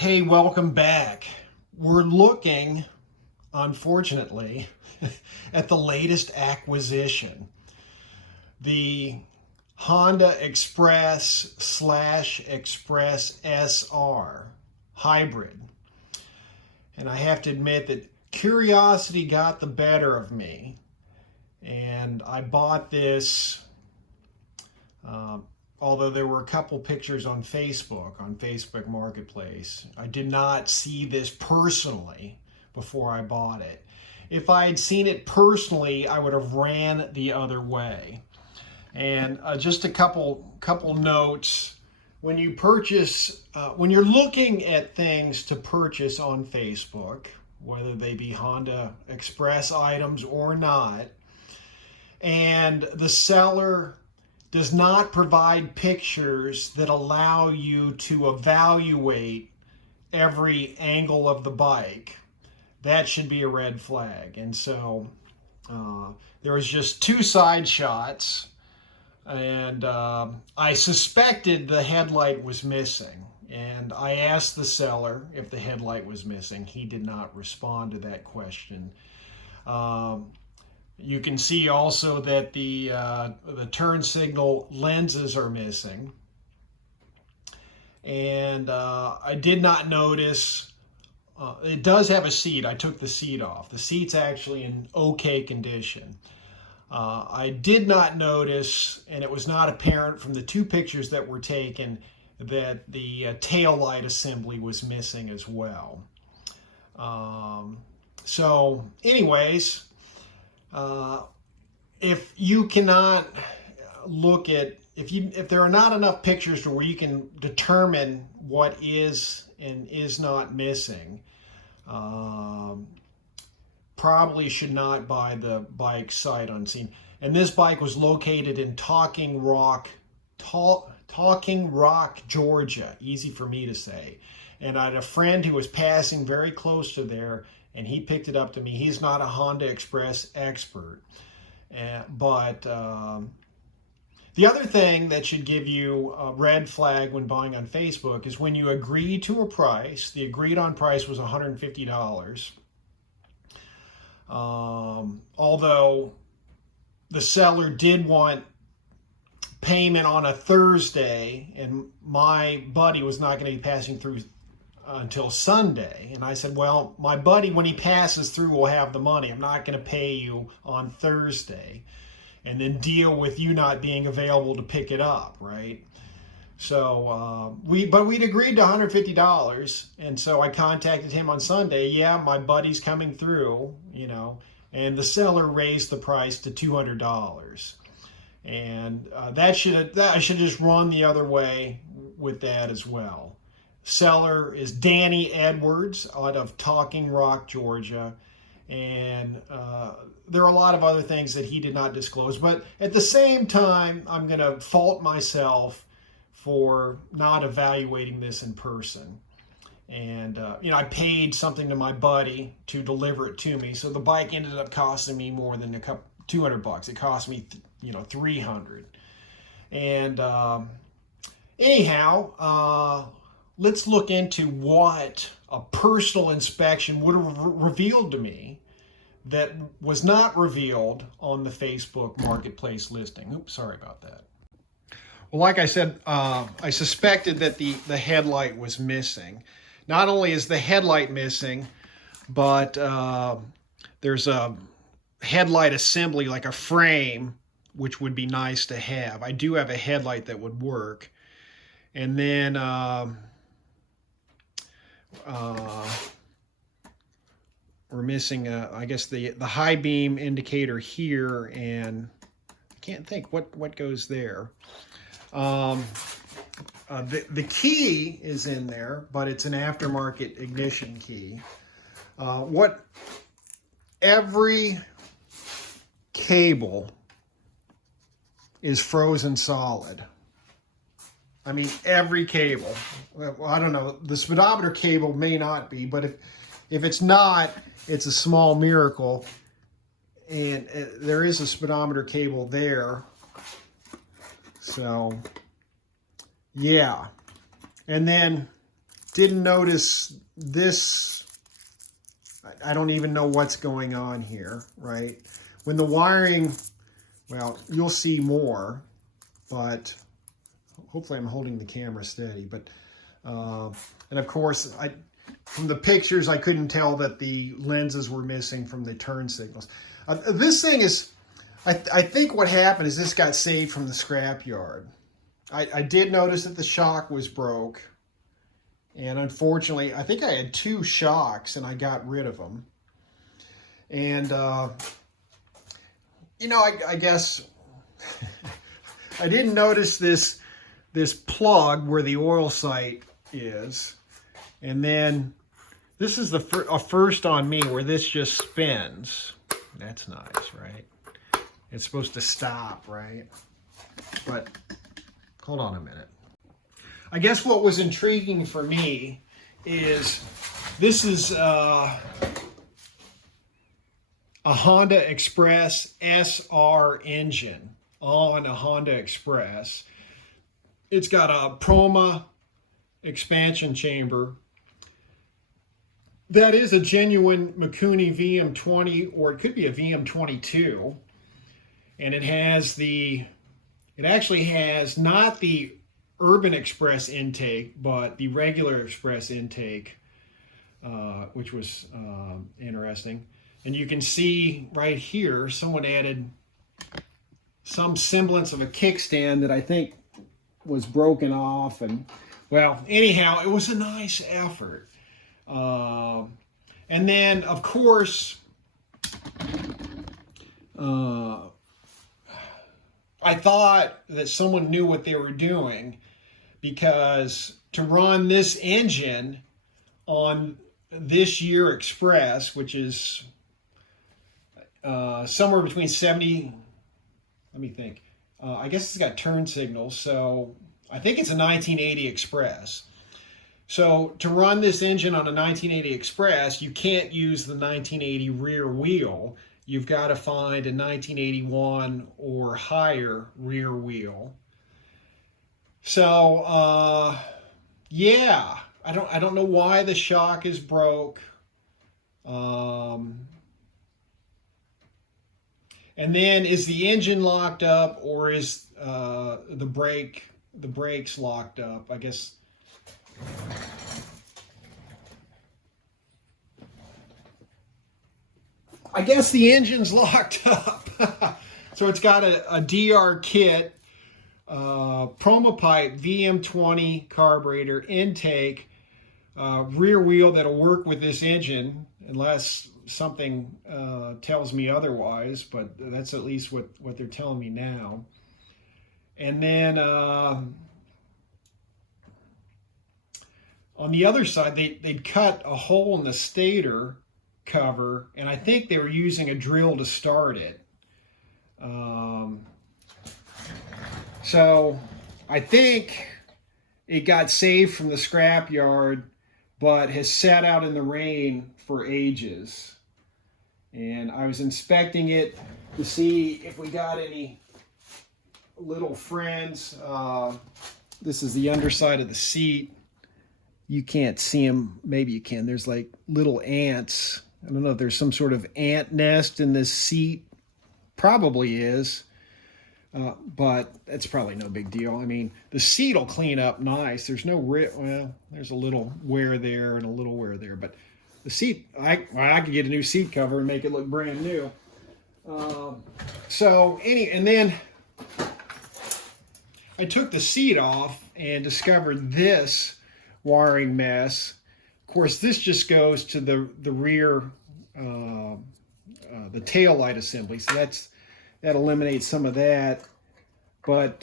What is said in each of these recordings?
Hey, welcome back. We're looking, unfortunately, at the latest acquisition, the Honda Express / Express SR hybrid. And I have to admit that curiosity got the better of me. And I bought this, although there were a couple pictures on Facebook Marketplace. I did not see this personally before I bought it. If I had seen it personally, I would have ran the other way. And just a couple notes. When you purchase, when you're looking at things to purchase on Facebook, whether they be Honda Express items or not, and the seller does not provide pictures that allow you to evaluate every angle of the bike, that should be a red flag. And so there was just two side shots, and I suspected the headlight was missing. And I asked the seller if the headlight was missing. He did not respond to that question. You can see also that the turn signal lenses are missing. And I did not notice, it does have a seat. I took the seat off. The seat's actually in okay condition. I did not notice, and it was not apparent from the two pictures that were taken, that the tail light assembly was missing as well. So anyways, if you cannot look at, if there are not enough pictures to where you can determine what is and is not missing, probably should not buy the bike sight unseen. And this bike was located in Talking Rock, Georgia. Easy for me to say. And I had a friend who was passing very close to there, and he picked it up to me. He's not a Honda Express expert. But the other thing that should give you a red flag when buying on Facebook is when you agree to a price. The agreed on price was $150. Although the seller did want payment on a Thursday, and my buddy was not going to be passing through until Sunday. And I said, well, my buddy, when he passes through, will have the money. I'm not going to pay you on Thursday and then deal with you not being available to pick it up, right? So we'd agreed to $150, and so I contacted him on Sunday. Yeah, my buddy's coming through, and the seller raised the price to $200. And I should have just run the other way with that as well. Seller is Danny Edwards out of Talking Rock, Georgia. And there are a lot of other things that he did not disclose. But at the same time, I'm going to fault myself for not evaluating this in person. And, I paid something to my buddy to deliver it to me. So the bike ended up costing me more than $200. It cost me, $300. And anyhow, let's look into what a personal inspection would have revealed to me that was not revealed on the Facebook Marketplace listing. Oops, sorry about that. Well, like I said, I suspected that the headlight was missing. Not only is the headlight missing, but there's a headlight assembly, like a frame, which would be nice to have. I do have a headlight that would work. And then we're missing, I guess, the high beam indicator here, and I can't think what goes there. The key is in there, but it's an aftermarket ignition key. Every cable is frozen solid. I mean, every cable. Well, I don't know. The speedometer cable may not be, but if it's not, it's a small miracle. And there is a speedometer cable there. So, yeah. And then didn't notice this. I don't even know what's going on here, right? When the wiring, well, you'll see more, but hopefully I'm holding the camera steady. But and of course, from the pictures, I couldn't tell that the lenses were missing from the turn signals. This thing is, I think what happened is this got saved from the scrapyard. I did notice that the shock was broke. And unfortunately, I think I had 2 shocks and I got rid of them. And, you know, I guess I didn't notice this plug where the oil sight is. And then this is a first on me where this just spins. That's nice, right? It's supposed to stop, right? But hold on a minute. I guess what was intriguing for me is this is a Honda Express SR engine on a Honda Express. It's got a Proma expansion chamber. That is a genuine Mikuni VM20, or it could be a VM22. And it actually has not the Urban Express intake, but the regular Express intake, which was interesting. And you can see right here, someone added some semblance of a kickstand that I think was broken off. And well, anyhow, it was a nice effort. And then, of course, I thought that someone knew what they were doing, because to run this engine on this year Express, which is somewhere between 70, let me think, I guess it's got turn signals, so I think it's a 1980 Express. So to run this engine on a 1980 Express, you can't use the 1980 rear wheel. You've got to find a 1981 or higher rear wheel. So yeah, I don't know why the shock is broke. And then, is the engine locked up, or is the brakes locked up? I guess. The engine's locked up. So it's got a DR kit, Proma pipe, VM20 carburetor, intake, rear wheel that'll work with this engine, unless something tells me otherwise, but that's at least what they're telling me now. And then on the other side, they'd cut a hole in the stator cover, and I think they were using a drill to start it. So I think it got saved from the scrapyard, but has sat out in the rain for ages. And I was inspecting it to see if we got any little friends. This is the underside of the seat. You can't see them. Maybe you can. There's like little ants. I don't know if there's some sort of ant nest in this seat. Probably is. But it's probably no big deal. I mean, the seat will clean up nice. There's no well, there's a little wear there and a little wear there, but the seat, I could get a new seat cover and make it look brand new. And then I took the seat off and discovered this wiring mess. Of course, this just goes to the rear, the tail light assembly. So that eliminates some of that. But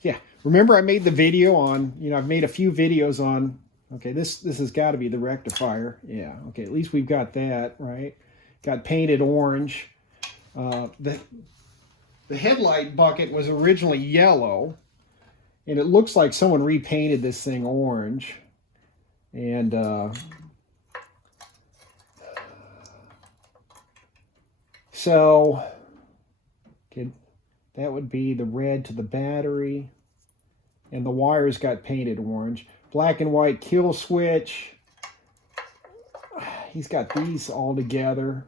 yeah, remember I made the video on, I've made a few videos on, okay, this has got to be the rectifier. Yeah, okay, at least we've got that, right? Got painted orange. The headlight bucket was originally yellow, and it looks like someone repainted this thing orange. And so, okay, That would be the red to the battery. And the wires got painted orange. Black and white kill switch. He's got these all together.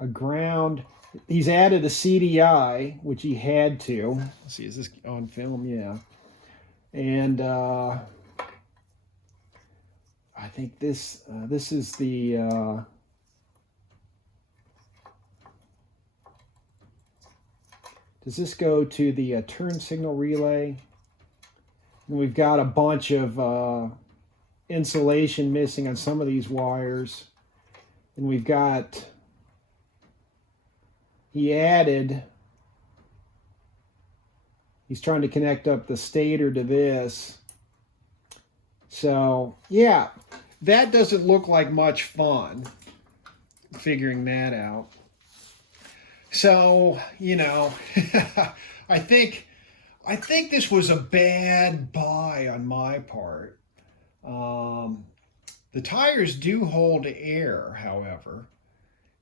A ground. He's added a CDI, which he had to. Let's see, is this on film? Yeah. And I think this is the does this go to the turn signal relay? And we've got a bunch of insulation missing on some of these wires. And we've got, he's trying to connect up the stator to this. So, yeah, that doesn't look like much fun, figuring that out. So, you know, I think this was a bad buy on my part. The tires do hold air, however,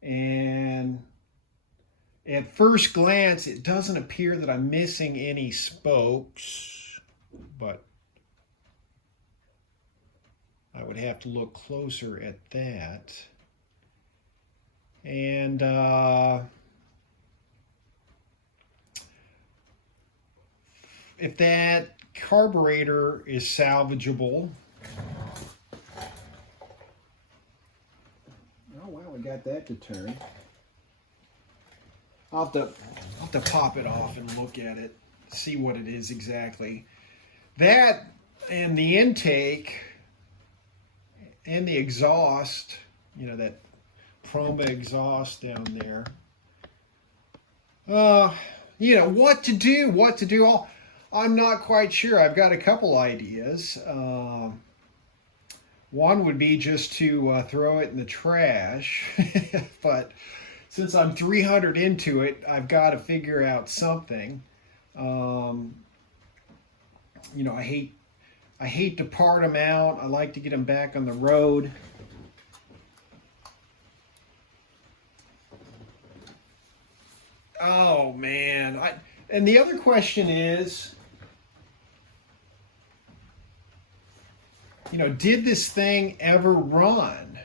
and at first glance, it doesn't appear that I'm missing any spokes, but I would have to look closer at that. And if that carburetor is salvageable. Oh, wow, we got that to turn. I'll have to pop it off and look at it, see what it is exactly. That and the intake and the exhaust, you know, that Proma exhaust down there. You know, what to do. I'm not quite sure. I've got a couple ideas. One would be just to throw it in the trash, but since I'm 300 into it, I've got to figure out something. You know, I hate to part them out. I like to get them back on the road. Oh man! And the other question is, you know, did this thing ever run?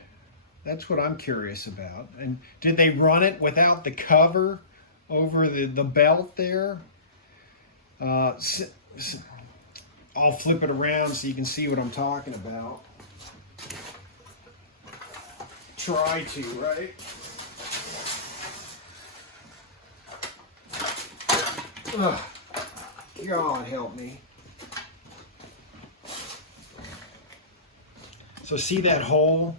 That's what I'm curious about. And did they run it without the cover over the belt there? I'll flip it around so you can see what I'm talking about. Try to, right? Ugh. God help me. So see that hole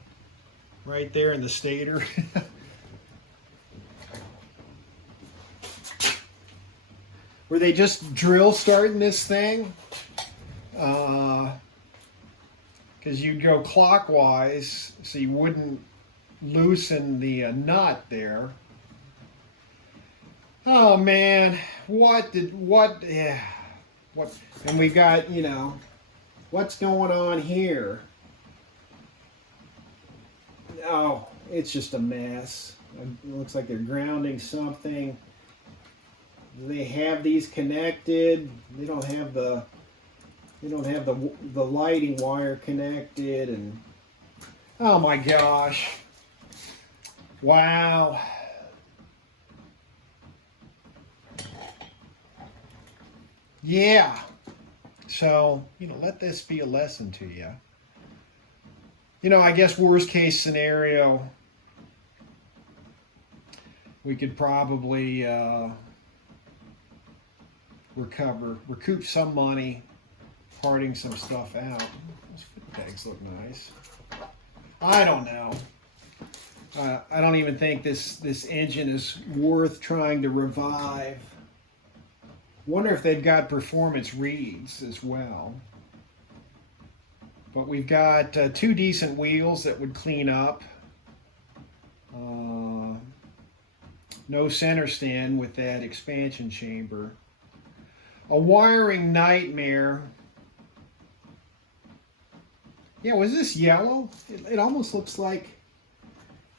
right there in the stator? Were they just drill starting this thing? Because you'd go clockwise so you wouldn't loosen the nut there. Oh man, what? And we got, you know, what's going on here? Oh, it's just a mess. It looks like they're grounding something. They have these connected. They don't have the lighting wire connected, and oh my gosh. Wow. Yeah. So, you know, let this be a lesson to you. You know, I guess worst case scenario, we could probably recoup some money, parting some stuff out. Those foot pegs look nice. I don't know. I don't even think this engine is worth trying to revive. Wonder if they've got performance reads as well. But we've got 2 decent wheels that would clean up. No center stand with that expansion chamber. A wiring nightmare. Yeah, was this yellow? It almost looks like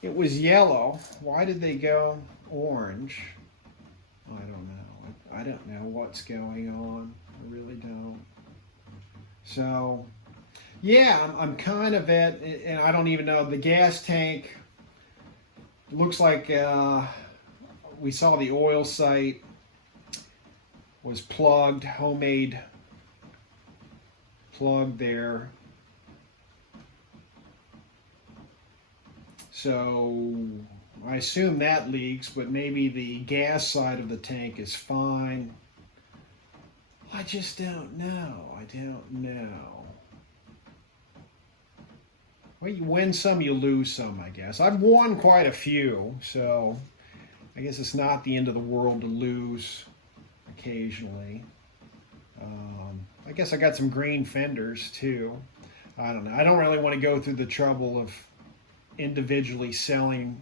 It was yellow. Why did they go orange? I don't know. I don't know what's going on. I really don't. So, yeah, I'm kind of at, and I don't even know, the gas tank looks like we saw the oil sight was plugged, homemade plug there. So I assume that leaks, but maybe the gas side of the tank is fine. I just don't know. I don't know. Well, you win some, you lose some, I guess. I've won quite a few, so I guess it's not the end of the world to lose occasionally. I guess I got some green fenders too. I don't know. I don't really want to go through the trouble of individually selling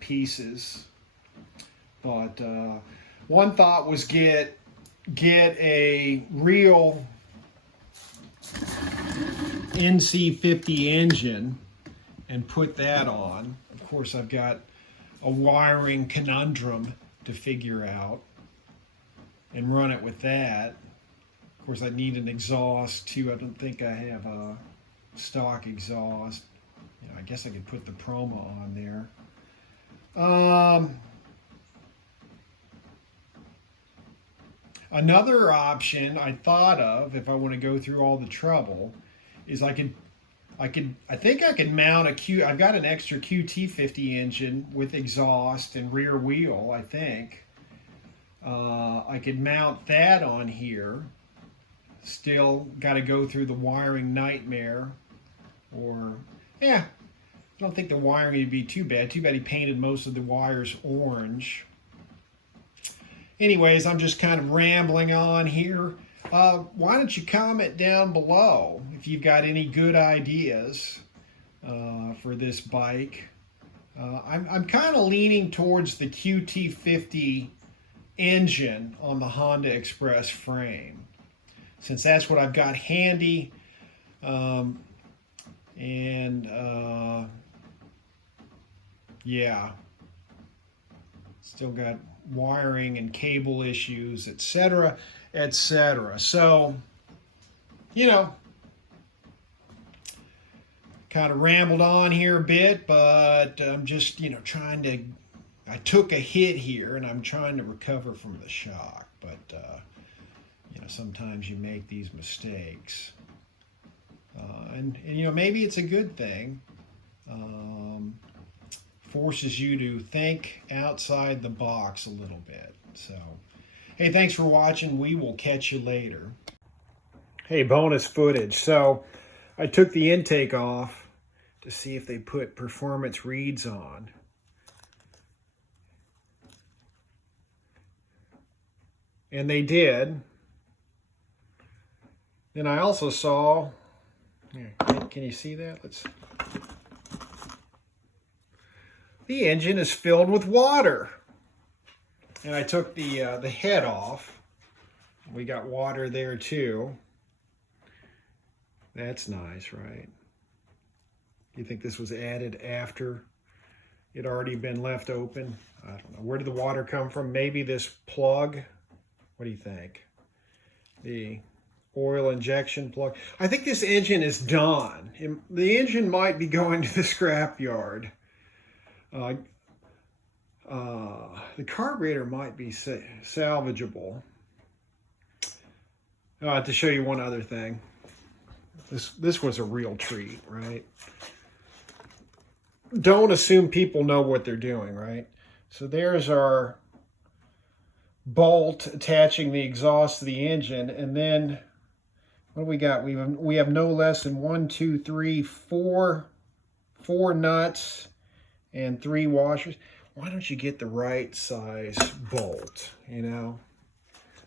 pieces, but one thought was get a real NC50 engine and put that on. Of course, I've got a wiring conundrum to figure out and run it with that. Of course, I need an exhaust too. I don't think I have a stock exhaust. You know, I guess I could put the Proma on there. Another option I thought of, if I want to go through all the trouble, is I think I could mount I've got an extra QT50 engine with exhaust and rear wheel, I think. I could mount that on here. Still got to go through the wiring nightmare. Or, yeah, I don't think the wiring would be too bad. Too bad he painted most of the wires orange. Anyways, I'm just kind of rambling on here. Why don't you comment down below if you've got any good ideas for this bike. I'm kind of leaning towards the QT50 engine on the Honda Express frame, since that's what I've got handy. Yeah, still got wiring and cable issues, etc., etc. So, you know, kind of rambled on here a bit, but I'm just, you know, I took a hit here and I'm trying to recover from the shock, but, you know, sometimes you make these mistakes. And, you know, maybe it's a good thing. Forces you to think outside the box a little bit. So, hey, thanks for watching. We will catch you later. Hey, bonus footage. So, I took the intake off to see if they put performance reads on. And they did. Then I also saw, here, can you see that? The engine is filled with water. And I took the head off. We got water there too. That's nice, right? You think this was added after it already been left open? I don't know. Where did the water come from? Maybe this plug? What do you think? The oil injection plug. I think this engine is done. The engine might be going to the scrap yard. The carburetor might be salvageable. To show you one other thing. This was a real treat, right? Don't assume people know what they're doing, right? So there's our bolt attaching the exhaust to the engine, and then what do we got? We have no less than 4 nuts and 3 washers. Why don't you get the right size bolt, you know?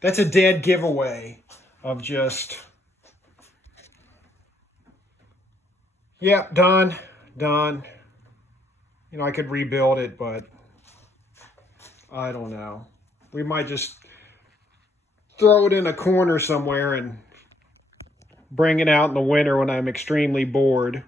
That's a dead giveaway of just, yep, done. You know, I could rebuild it, but I don't know. We might just throw it in a corner somewhere and bring it out in the winter when I'm extremely bored.